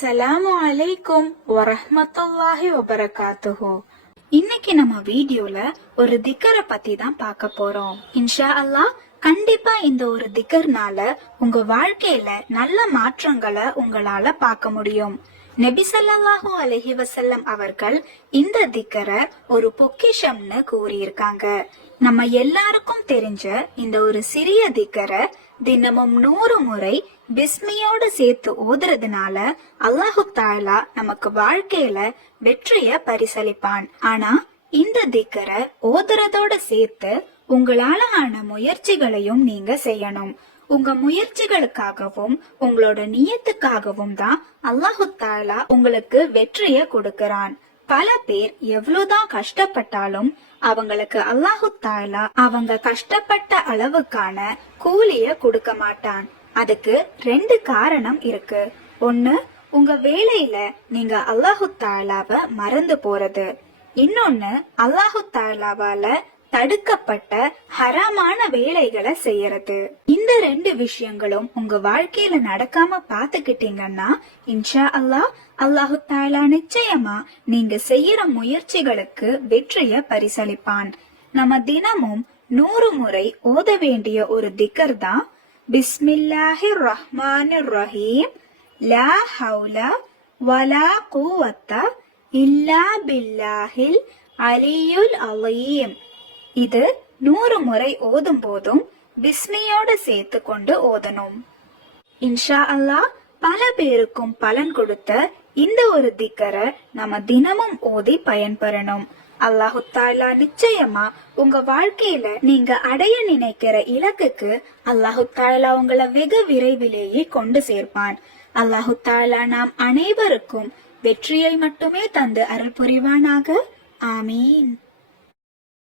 அஸ்ஸலாமு அலைக்கும் வரஹ்மத்துல்லாஹி வபரகாத்துஹு இன்னைக்கு நம்ம வீடியோல ஒரு திக்கரை பத்தி தான் பார்க்க போறோம் இன்ஷா அல்லாஹ் கண்டிப்பா இந்த ஒரு திக்கர்னால உங்க வாழ்க்கையில நல்ல மாற்றங்களை உங்களால பார்க்க முடியும் நெபிசல்லாஹு அலஹி வசல்லம் அவர்கள் இந்த திக்கரை ஒரு பொக்கிஷம்னு கூறியிருக்காங்க நம்ம எல்லாருக்கும் தெரிஞ்ச இந்த ஒரு சிறிய திக்கரை தினமும் நூறு முறை பிஸ்மியோடு சேர்த்து ஓதுறதுனால அல்லாஹு தாலா நமக்கு வாழ்க்கையில வெற்றிய பரிசளிப்பான். ஆனா இந்த திக்கரை ஓதுறதோட சேர்த்து உங்களால ஆன முயற்சிகளையும் நீங்க செய்யணும். உங்க முயற்சிகளுக்காகவும் உங்களோட நியத்துக்காகவும் தான் அல்லாஹு தாலா உங்களுக்கு வெற்றிய கொடுக்கிறான். பல பேர் எவ்வளவுதான் கஷ்டப்பட்டாலும் அவங்களுக்கு அல்லாஹு தாலா அவங்க கஷ்டப்பட்ட அளவுக்கான கூலிய கொடுக்க மாட்டான். அதுக்கு ரெண்டு காரணம் இருக்கு. ஒண்ணு உங்க வேலையில நீங்க அல்லாஹு தாலாவ மறந்து போறது. இன்னொன்னு அல்லாஹு தாலாவால தடுக்கப்பட்ட ஹராமான வேலைகளை செய்யறது. இந்த ரெண்டு விஷயங்களும் உங்க வாழ்க்கையில நடக்காம பாத்துக்கிட்டீங்கன்னா இன்ஷா அல்லாஹ் அல்லாஹு தாலா நிச்சயமா நீங்க செய்யற முயற்சிகளுக்கு வெற்றிய பரிசளிப்பான். நம்ம தினமும் நூறு முறை ஓத வேண்டிய ஒரு திக்கர் தான் பிஸ்மில்லாஹி ரஹ்மான் ரஹீம். லா ஹவுல வலா கூவத்த இல்லா பில்லாஹில் அலியுல் அலீம். இது நூறு முறை ஓதும் போதும் பிஸ்மியோட சேர்த்து கொண்டு ஓதணும். இன்ஷா அல்லாஹ் பல பேருக்கும் பலன் கொடுத்த இந்த ஒரு திக்கரை நம்ம தினமும் ஓதி பயன்பெறணும். அல்லாஹு தாலா நிச்சயமா உங்க வாழ்க்கையில நீங்க அடைய நினைக்கிற இலக்குக்கு அல்லாஹு தாலா உங்களை வெகு விரைவிலேயே கொண்டு சேர்ப்பான். அல்லாஹு தாலா நாம் அனைவருக்கும் வெற்றியை மட்டுமே தந்து அருள் புரிவானாக. ஆமீன்.